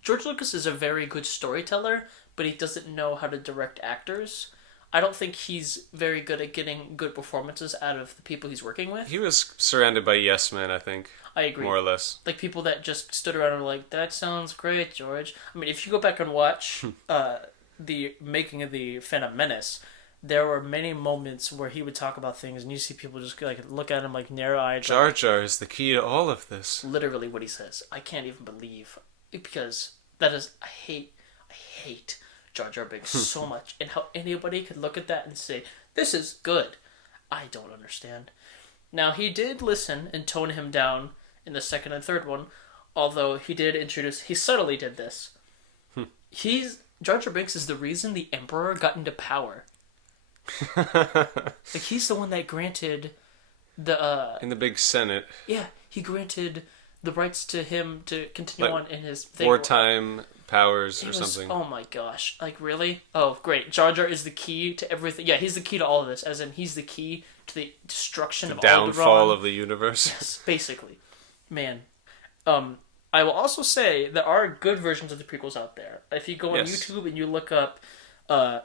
George Lucas is a very good storyteller, but he doesn't know how to direct actors. I don't think he's very good at getting good performances out of the people he's working with. He was surrounded by yes men, I think. I agree. More or less. Like, people that just stood around and were like, that sounds great, George. I mean, if you go back and watch the making of the Phantom Menace, there were many moments where he would talk about things, and you see people just like look at him like narrow-eyed. Jar Jar is the key to all of this. Literally what he says. I can't even believe, because that is I hate Jar Jar Binks so much, and how anybody could look at that and say this is good. I don't understand. Now he did listen and tone him down in the second and third one, although he subtly did this. Jar Jar Binks is the reason the Emperor got into power. Like, he's the one that granted the in the big Senate. Yeah, he granted the rights to him to continue on in his thing. Wartime powers or something. Oh my gosh. Like, really? Oh, great. Jar Jar is the key to everything. Yeah, he's the key to all of this, as in he's the key to the destruction of Alderaan. Downfall of the universe. Yes, basically. Man. I will also say there are good versions of the prequels out there. If you go on YouTube and you look up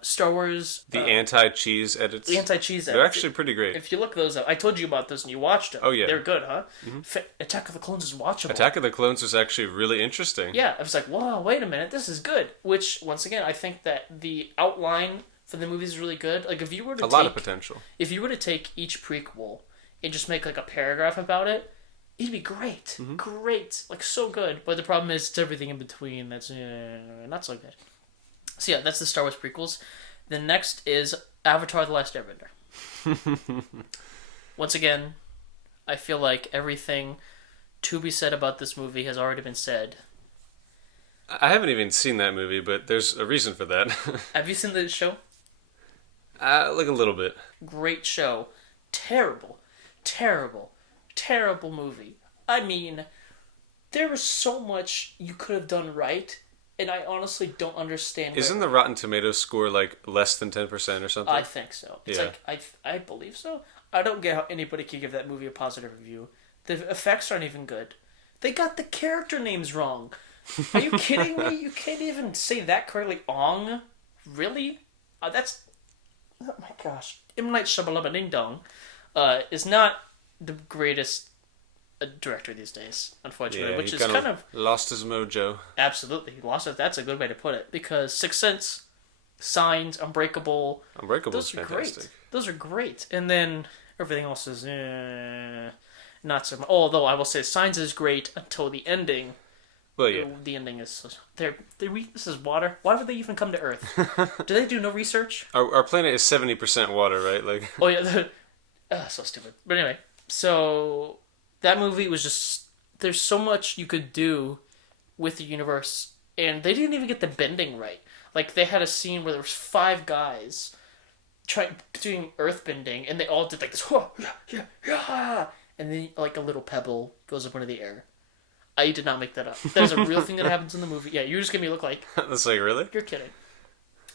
Star Wars... The anti-cheese edits. The anti-cheese edits. They're actually pretty great. If you look those up... I told you about those and you watched them. Oh, yeah. They're good, huh? Mm-hmm. Attack of the Clones is watchable. Attack of the Clones is actually really interesting. Yeah, I was like, whoa, wait a minute, this is good. Which, once again, I think that the outline for the movie is really good. Like, if you were to lot of potential. If you were to take each prequel and just make, like, a paragraph about it, it'd be great. Mm-hmm. Great. Like, so good. But the problem is, it's everything in between that's not so good. So, yeah, that's the Star Wars prequels. The next is Avatar: The Last Airbender. Once again, I feel like everything to be said about this movie has already been said. I haven't even seen that movie, but there's a reason for that. Have you seen the show? Like a little bit. Great show. Terrible movie. I mean, there was so much you could have done right, and I honestly don't understand. Isn't the Rotten Tomatoes score like less than 10% or something? I think so. It's I believe so. I don't get how anybody could give that movie a positive review. The effects aren't even good. They got the character names wrong. Are you kidding me? You can't even say that correctly. Ong? Really? That's... Oh my gosh. M. Night Shyamalan Ding Dong is not the greatest director these days, unfortunately. Yeah, which is kind of lost his mojo. Absolutely. He lost it. That's a good way to put it. Because Sixth Sense, Signs, Unbreakable... Unbreakable's fantastic. Great. Those are great. And then everything else is not so much. Although I will say Signs is great until the ending. Well, yeah. The ending is... This is water. Why would they even come to Earth? Do they do no research? Our planet is 70% water, right? Like. Oh, yeah. So stupid. But anyway, so that movie was just... There's so much you could do with the universe, and they didn't even get the bending right. Like, they had a scene where there was 5 guys doing earth bending, and they all did like this, and then like a little pebble goes up into the air. I did not make that up. There's a real thing that happens in the movie. Yeah, you're just gonna look like... That's like, really? You're kidding.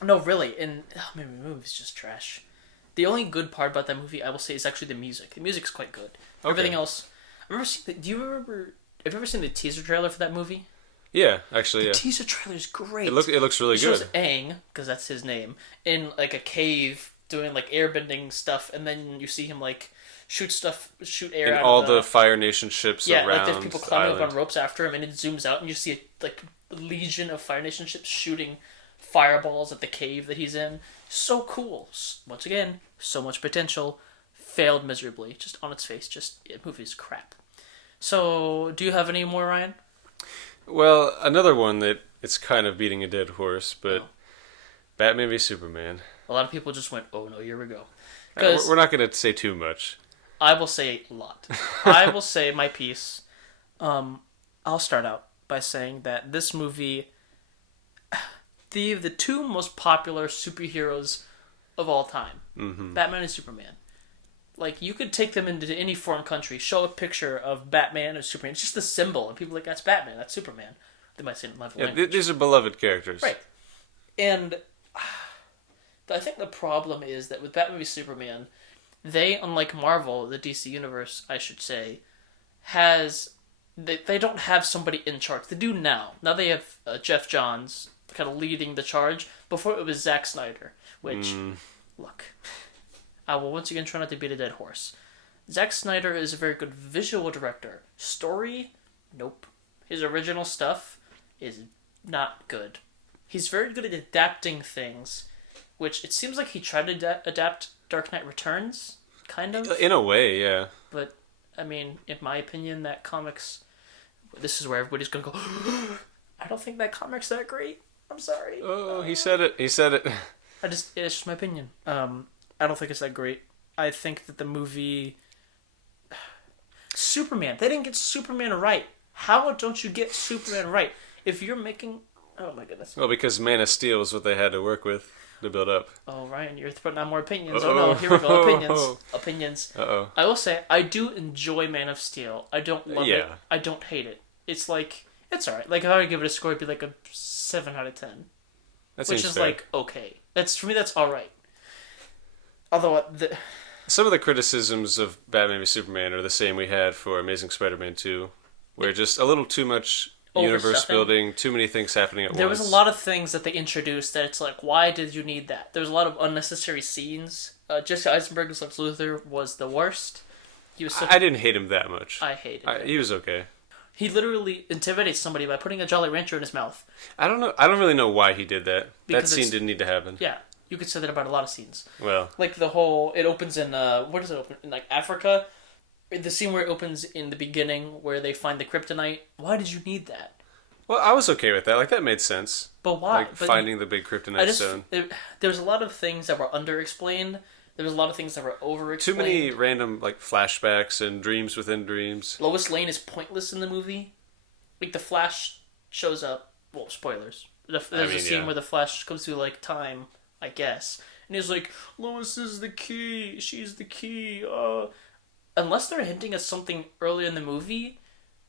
No, really. And, the movie's just trash. The only good part about that movie, I will say, is actually the music. The music's quite good. Okay. Everything else... Have you ever seen the teaser trailer for that movie? Yeah, actually, The teaser trailer is great. It looks really good. It shows Aang, because that's his name, in like a cave doing like airbending stuff, and then you see him like shoot air and out all of the Fire Nation ships around. Yeah, like there's people climbing up on ropes after him, and it zooms out, and you see a legion of Fire Nation ships shooting fireballs at the cave that he's in. So cool. Once again, so much potential. Failed miserably, just on its face. The movie's crap. So, do you have any more, Ryan? Well, another one that it's kind of beating a dead horse, but Batman v Superman. A lot of people just went, oh no, here we go. We're not going to say too much. I will say a lot. I will say my piece. I'll start out by saying that this movie, the 2 most popular superheroes of all time, Batman and Superman. Like, you could take them into any foreign country, show a picture of Batman or Superman. It's just a symbol, and people are like, that's Batman, that's Superman. They might say it in my language. These are beloved characters. Right. And I think the problem is that with Batman v Superman, they, unlike Marvel, the DC Universe, I should say, they don't have somebody in charge. They do now. Now they have Jeff Johns kind of leading the charge. Before it was Zack Snyder, which, look... I will once again try not to beat a dead horse. Zack Snyder is a very good visual director. Story? Nope. His original stuff is not good. He's very good at adapting things which it seems like he tried to adapt Dark Knight Returns, kind of. In a way, yeah. But, I mean, in my opinion, that comic's... This is where everybody's gonna go, I don't think that comic's that great. I'm sorry. Oh, he said it. He said it. It's just my opinion. I don't think it's that great. I think that the movie... Superman. They didn't get Superman right. How don't you get Superman right? If you're making... Oh my goodness. Well, because Man of Steel is what they had to work with to build up. Oh, Ryan, you're putting on more opinions. Oh no, here we go. Opinions. Opinions. Uh-oh. I will say, I do enjoy Man of Steel. I don't love it. I don't hate it. It's like, it's alright. Like, if I would give it a score, it'd be like a 7 out of 10. That which seems is fair. like, okay. For me, that's alright. Although, some of the criticisms of Batman v Superman are the same we had for Amazing Spider-Man 2, where just a little too much universe building, too many things happening at once. There was a lot of things that they introduced that it's like, why did you need that? There was a lot of unnecessary scenes. Jesse Eisenberg's Lex Luthor was the worst. I didn't hate him that much. I hated him. He was okay. He literally intimidates somebody by putting a Jolly Rancher in his mouth. I don't know. I don't really know why he did that. That scene didn't need to happen. Yeah, you could say that about a lot of scenes. Well, like the whole, it opens in where does it open? In like Africa. The scene where it opens in the beginning, where they find the kryptonite. Why did you need that? Well, I was okay with that. Like, that made sense. But why? Like, finding the big kryptonite stone. There was a lot of things that were underexplained. There was a lot of things that were overexplained. Too many random, like, flashbacks and dreams within dreams. Lois Lane is pointless in the movie. Like, the Flash shows up. Well, spoilers. There's a scene where the Flash comes through, like, time, I guess. And he's like, Lois is the key. She's the key. Unless they're hinting at something earlier in the movie,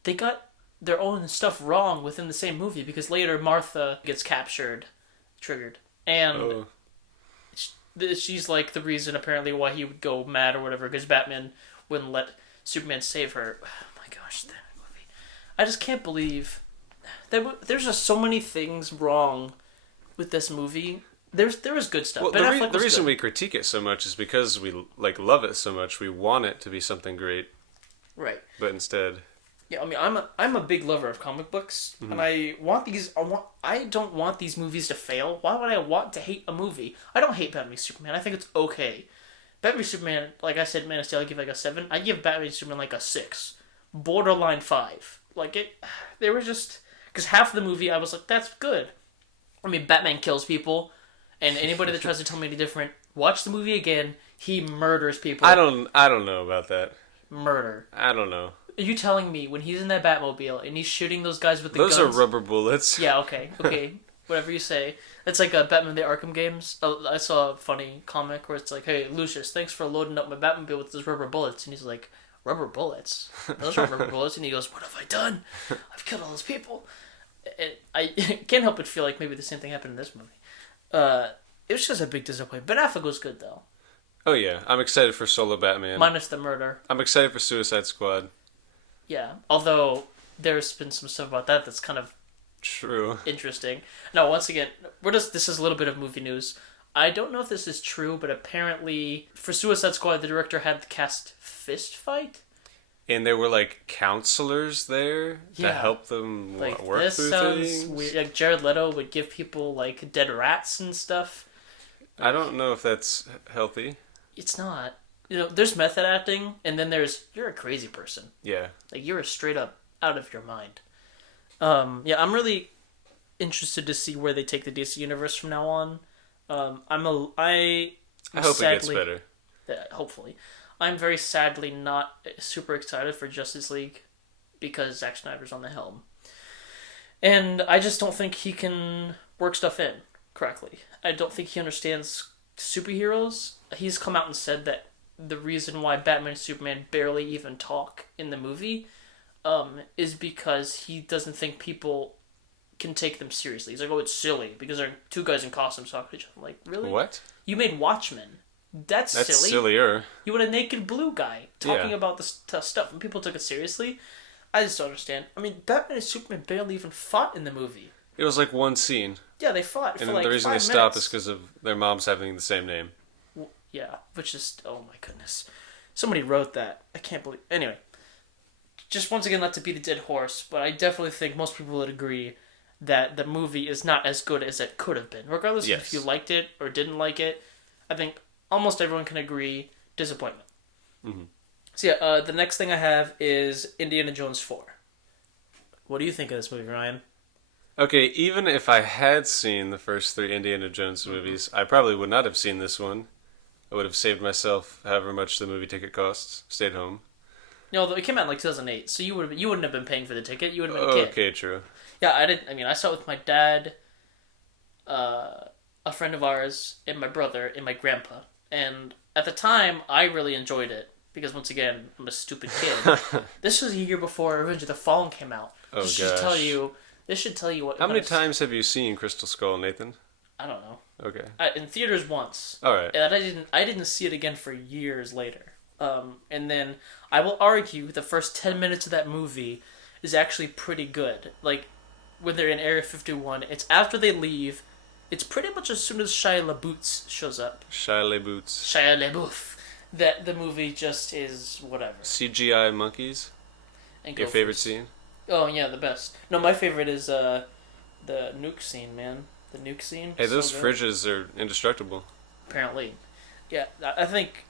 they got their own stuff wrong within the same movie, because later Martha gets triggered, and she's like the reason apparently why he would go mad or whatever, because Batman wouldn't let Superman save her. Oh my gosh, that movie! I just can't believe that there's just so many things wrong with this movie. There was good stuff. Well, the reason we critique it so much is because we like love it so much. We want it to be something great, right? But instead. Yeah, I mean, I'm a big lover of comic books, and I don't want these movies to fail. Why would I want to hate a movie? I don't hate Batman v Superman. I think it's okay. Batman v Superman, like I said, Man of Steel, I give like a 7. I give Batman v Superman like a 6, borderline 5. Like they were just because half the movie I was like, that's good. I mean, Batman kills people, and anybody that tries to tell me any different, watch the movie again. He murders people. I don't know about that. Murder. I don't know. Are you telling me when he's in that Batmobile and he's shooting those guys with the guns? Those are rubber bullets. Yeah, okay. Whatever you say. It's like Batman the Arkham games. I saw a funny comic where it's like, hey, Lucius, thanks for loading up my Batmobile with those rubber bullets. And he's like, rubber bullets? Those aren't rubber bullets. And he goes, what have I done? I've killed all those people. And I can't help but feel like maybe the same thing happened in this movie. It was just a big disappointment. Ben Affleck was good, though. Oh, yeah. I'm excited for Solo Batman. Minus the murder. I'm excited for Suicide Squad. Yeah, although there's been some stuff about that that's kind of true, interesting. Now, once again, this is a little bit of movie news. I don't know if this is true, but apparently for Suicide Squad, the director had the cast fist fight. And there were like counselors there to help them like, work this through sounds things. Weird. Like Jared Leto would give people like dead rats and stuff. I don't know if that's healthy. It's not. You know, there's method acting, and then there's you're a crazy person. Yeah. Like you're straight up out of your mind. Yeah, I'm really interested to see where they take the DC universe from now on. I hope it gets better. Hopefully. I'm very sadly not super excited for Justice League because Zack Snyder's on the helm. And I just don't think he can work stuff in correctly. I don't think he understands superheroes. He's come out and said that the reason why Batman and Superman barely even talk in the movie is because he doesn't think people can take them seriously. He's like, oh, it's silly because they're two guys in costumes talking to each other. I'm like, really? What? You made Watchmen. That's silly. Sillier. You want a naked blue guy talking about this stuff, and people took it seriously? I just don't understand. I mean, Batman and Superman barely even fought in the movie. It was like one scene. Yeah, they fought and for like 5 minutes. And the reason they stopped is because of their moms having the same name. Yeah, which is, oh my goodness. Somebody wrote that. I can't believe... Anyway, just once again, not to beat a dead horse, but I definitely think most people would agree that the movie is not as good as it could have been. Regardless of Yes. if you liked it or didn't like it, I think almost everyone can agree disappointment. Mm-hmm. So yeah, the next thing I have is Indiana Jones 4. What do you think of this movie, Ryan? Okay, even if I had seen the first 3 Indiana Jones movies, I probably would not have seen this one. I would have saved myself however much the movie ticket costs, stayed home. No, although it came out in like 2008, so you wouldn't have been paying for the ticket. You would have been a kid. Okay, true. Yeah, I didn't. I mean, I saw it with my dad, a friend of ours, and my brother, and my grandpa. And at the time, I really enjoyed it because once again, I'm a stupid kid. This was a year before Revenge of the Fallen came out. Oh This gosh. should tell you what. How many times have you seen Crystal Skull, Nathan? I don't know. Okay. In theaters once. All right. And I didn't see it again for years later. And then I will argue the first 10 minutes of that movie is actually pretty good. Like, when they're in Area 51, it's after they leave. It's pretty much as soon as Shia LaBeouf shows up. Shia Boots. Shia LaBeouf. That the movie just is whatever. CGI monkeys. And Your favorite scene? Oh, yeah, the best. No, my favorite is the nuke scene, man. The nuke scene. Hey, those good. fridges are indestructible. Apparently. Yeah, I think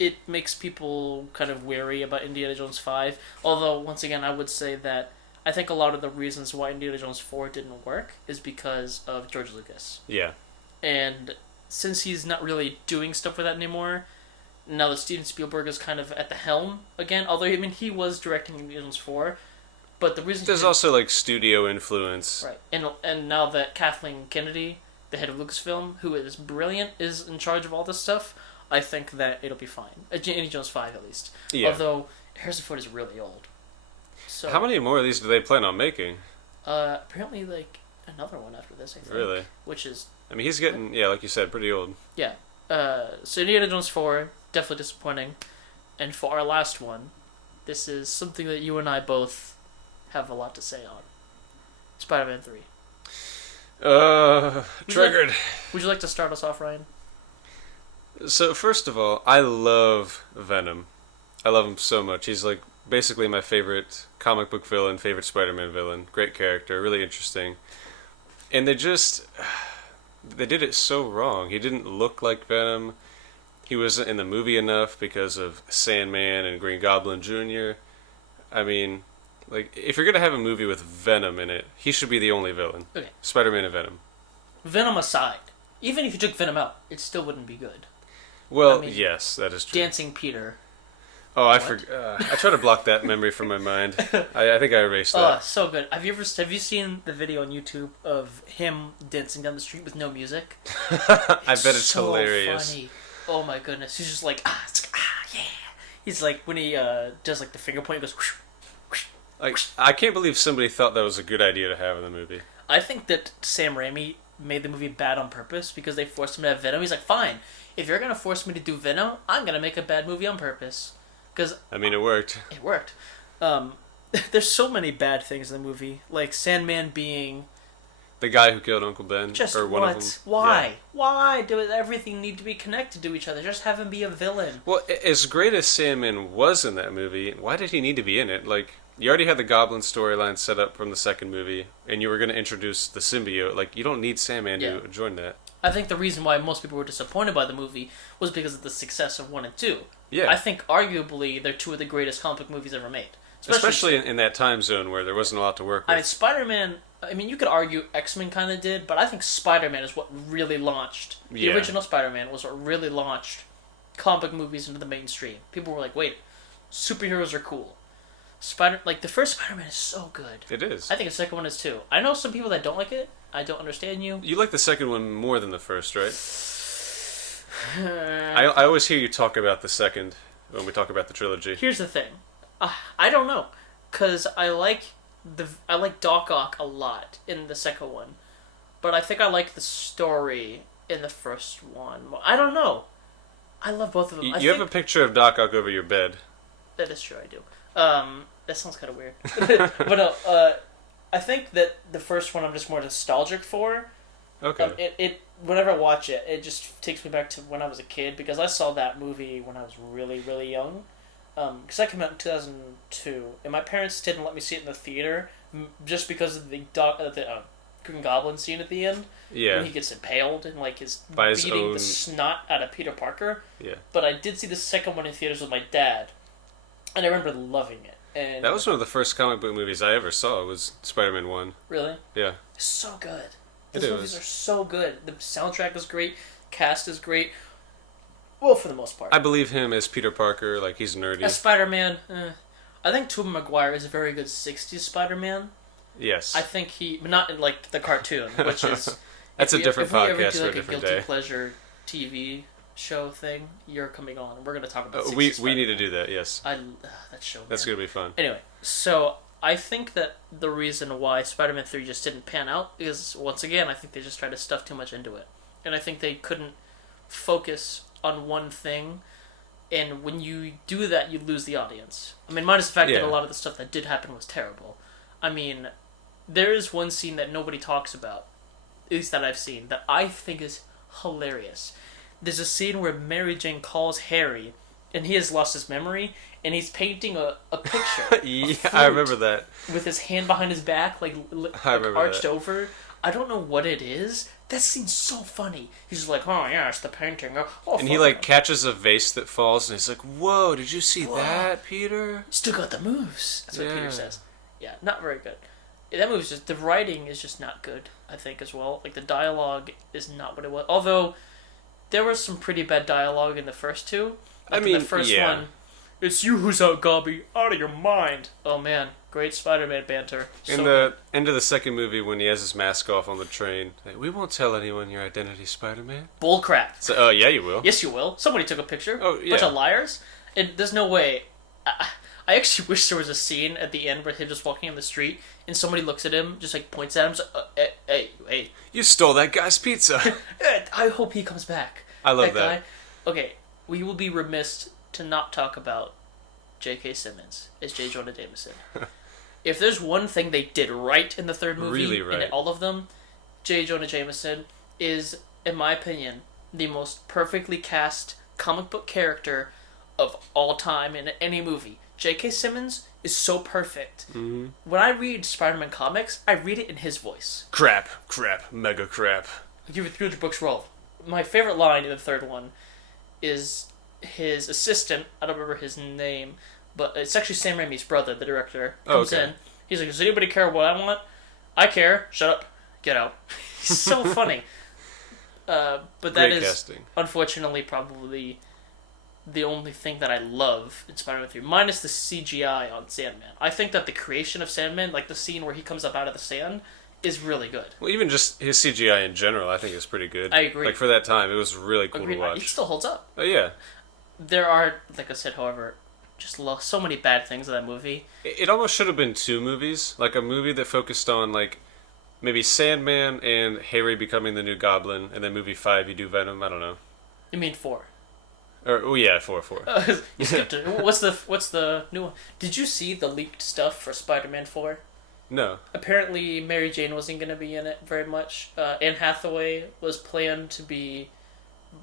it makes people kind of wary about Indiana Jones 5. Although, once again, I would say that I think a lot of the reasons why Indiana Jones 4 didn't work is because of George Lucas. Yeah. And since he's not really doing stuff with that anymore, now that Steven Spielberg is kind of at the helm again, although, I mean, he was directing Indiana Jones 4, but the reason... There's also, like, studio influence. Right. And now that Kathleen Kennedy, the head of Lucasfilm, who is brilliant, is in charge of all this stuff, I think that it'll be fine. Indiana Jones 5, at least. Yeah. Although, Harrison Ford is really old. So How many more of these do they plan on making? apparently, like, another one after this, I think. Really? Which is... I mean, he's getting, yeah, like you said, pretty old. Yeah. So Indiana Jones 4, definitely disappointing. And for our last one, this is something that you and I both have a lot to say on. Spider-Man 3. Triggered. Would you like to start us off, Ryan? So, first of all, I love Venom. I love him so much. He's, like, basically my favorite comic book villain, favorite Spider-Man villain. Great character, really interesting. And they did it so wrong. He didn't look like Venom. He wasn't in the movie enough because of Sandman and Green Goblin Jr. I mean, like, if you're going to have a movie with Venom in it, he should be the only villain. Okay. Spider-Man and Venom. Venom aside, even if you took Venom out, it still wouldn't be good. Well, I mean, yes, that is true. Dancing Peter. Oh, I try to block that memory from my mind. I think I erased that. Oh, so good. Have you seen the video on YouTube of him dancing down the street with no music? I bet it's so hilarious. Funny. Oh my goodness. He's just like, yeah. He's like, when he does like the finger point, he goes, whoosh, whoosh. Like, I can't believe somebody thought that was a good idea to have in the movie. I think that Sam Raimi made the movie bad on purpose because they forced him to have Venom. He's like, fine, if you're going to force me to do Venom, I'm going to make a bad movie on purpose. Because I mean, it worked. It worked. There's so many bad things in the movie, like Sandman being The guy who killed Uncle Ben, just or one what? of them. Why? Yeah. Why does everything need to be connected to each other? Just have him be a villain. Well, as great as Sandman was in that movie, why did he need to be in it? Like, you already had the Goblin storyline set up from the second movie, and you were going to introduce the symbiote. Like, you don't need Sandman to join that. I think the reason why most people were disappointed by the movie was because of the success of 1 and 2. Yeah. I think arguably they're 2 of the greatest comic book movies ever made. Especially in that time zone where there wasn't a lot to work with. I mean, Spider-Man, I mean, you could argue X-Men kind of did, but I think Spider-Man is what really launched. The original Spider-Man was what really launched comic movies into the mainstream. People were like, wait, superheroes are cool. The first Spider-Man is so good. It is. I think the second one is too. I know some people that don't like it. I don't understand you. You like the second one more than the first, right? I always hear you talk about the second when we talk about the trilogy. Here's the thing. I don't know. Because I like Doc Ock a lot in the second one. But I think I like the story in the first one. I don't know. I love both of them. You have a picture of Doc Ock over your bed. That is true, I do. That sounds kind of weird. But no, I think that the first one I'm just more nostalgic for. Okay. Whenever I watch it, it just takes me back to when I was a kid because I saw that movie when I was really, really young. because that came out in 2002, and my parents didn't let me see it in the theater just because of the Green Goblin scene at the end. Yeah. When he gets impaled and like is By his beating own... the snot out of Peter Parker. Yeah. But I did see the second one in theaters with my dad, and I remember loving it. And That was one of the first comic book movies I ever saw. Was Spider-Man 1. really, Yeah. it's so good. It Those movies is. are so good. The soundtrack is great. Cast is great. Well, for the most part. I believe him as Peter Parker. Like he's nerdy. As Spider-Man, I think Tobey Maguire is a very good '60s Spider-Man. Yes. I think but not in like the cartoon, which is That's a different if we ever podcast do, for a like, different guilty day. pleasure TV show thing, you're coming on, and we're gonna talk about. We 60s need to Spider-Man. do that. Yes. That show. That's man. gonna be fun. Anyway, so I think that the reason why Spider-Man 3 just didn't pan out is, once again, I think they just tried to stuff too much into it. And I think they couldn't focus on one thing, and when you do that, you lose the audience. I mean, minus the fact that Yeah. a lot of the stuff that did happen was terrible. I mean, there is one scene that nobody talks about, at least that I've seen, that I think is hilarious. There's a scene where Mary Jane calls Harry, and he has lost his memory, and he's painting a picture. Yeah, fruit. I remember that. With his hand behind his back, like remember arched that. over. I don't know what it is. That scene's so funny. He's just like, oh yeah, it's the painting. Oh, And he like catches a vase that falls, and he's like, "Whoa! Did you see Whoa. that, Peter?" still got the moves. That's what Yeah. Peter says. Yeah, not very good. That movie's just, the writing is just not good, I think, as well. Like, the dialogue is not what it was. Although, there was some pretty bad dialogue in the first two. Like, I mean, in the first yeah. one, it's you who's out, Gobby, out of your mind. Oh man, great Spider-Man banter. In So the end of the second movie, when he has his mask off on the train, like, we won't tell anyone your identity, Spider-Man. bullcrap. So, oh yeah, you will. Yes, you will. Somebody took a picture. Oh, yeah. Bunch of liars. And there's no way. I actually wish there was a scene at the end where him just walking on the street and somebody looks at him, just like points at him, like, hey. You stole that guy's pizza. I hope he comes back. I love that. Guy. Okay, we will be remiss to not talk about J.K. Simmons as J. Jonah Jameson. If there's one thing they did right in the third movie, Really right. and in all of them, J. Jonah Jameson is, in my opinion, the most perfectly cast comic book character of all time in any movie. J.K. Simmons is so perfect. Mm-hmm. When I read Spider-Man comics, I read it in his voice. Crap, mega crap. I'll give it 300 books roll. My favorite line in the third one is his assistant, I don't remember his name, but it's actually Sam Raimi's brother, the director, comes in. He's like, does anybody care what I want? I care. Shut up. Get out. He's so funny. But that Great is, casting. unfortunately, probably the only thing that I love in Spider-Man 3, minus the CGI on Sandman. I think that the creation of Sandman, like the scene where he comes up out of the sand, is really good. Well, even just his CGI in general, I think is pretty good. I agree. Like for that time, it was really cool Agreed. to It watch. still holds up. Oh yeah. There are, like I said, however, just so many bad things in that movie. It almost should have been two movies, like a movie that focused on like maybe Sandman and Harry becoming the new Goblin, and then movie 5 you do Venom. I don't know. You mean 4? Or oh yeah, 4. You skipped it. What's the new one? Did you see the leaked stuff for Spider-Man 4? No. Apparently, Mary Jane wasn't going to be in it very much. Anne Hathaway was planned to be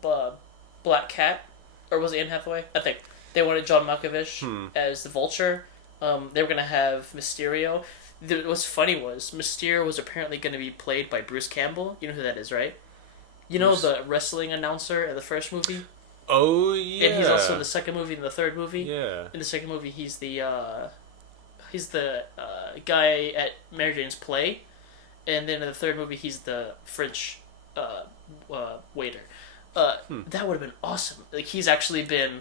Black Cat, or was it Anne Hathaway? I think they wanted John Malkovich as the Vulture. They were going to have Mysterio. What's funny was Mysterio was apparently going to be played by Bruce Campbell. You know who that is, right? You know the wrestling announcer in the first movie? Oh yeah. And he's also in the second movie and the third movie. Yeah. In the second movie, he's the guy at Mary Jane's play, and then in the third movie, he's the French waiter. That would have been awesome. Like, he's actually been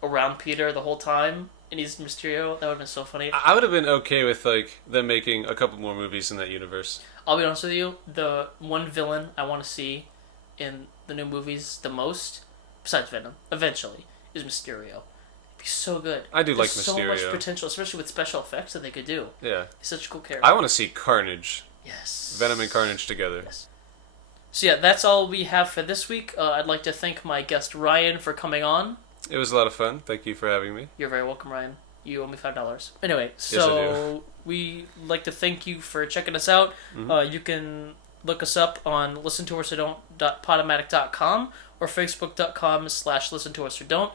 around Peter the whole time, and he's Mysterio. That would have been so funny. I would have been okay with like them making a couple more movies in that universe. I'll be honest with you, the one villain I want to see in the new movies the most, besides Venom, eventually, is Mysterio. It'd be so good. I do like There's so much Mysterio. potential, especially with special effects that they could do. Yeah. He's such a cool character. I want to see Carnage. Yes. Venom and Carnage together. Yes. So yeah, that's all we have for this week. I'd like to thank my guest Ryan for coming on. It was a lot of fun. Thank you for having me. You're very welcome, Ryan. You owe me $5. Anyway, Yes, I so we like to thank you for checking us out. You can look us up on listentoorsorDon't.podomatic.com or facebook.com/listentoorsorDon't.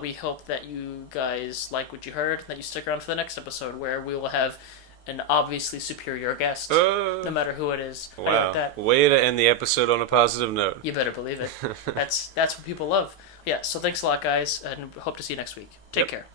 We hope that you guys like what you heard, that you stick around for the next episode where we will have an obviously superior guest, no matter who it is. How do you like Wow. that? Way to end the episode on a positive note. You better believe it. That's what people love. Yeah, so thanks a lot, guys, and hope to see you next week. Take care.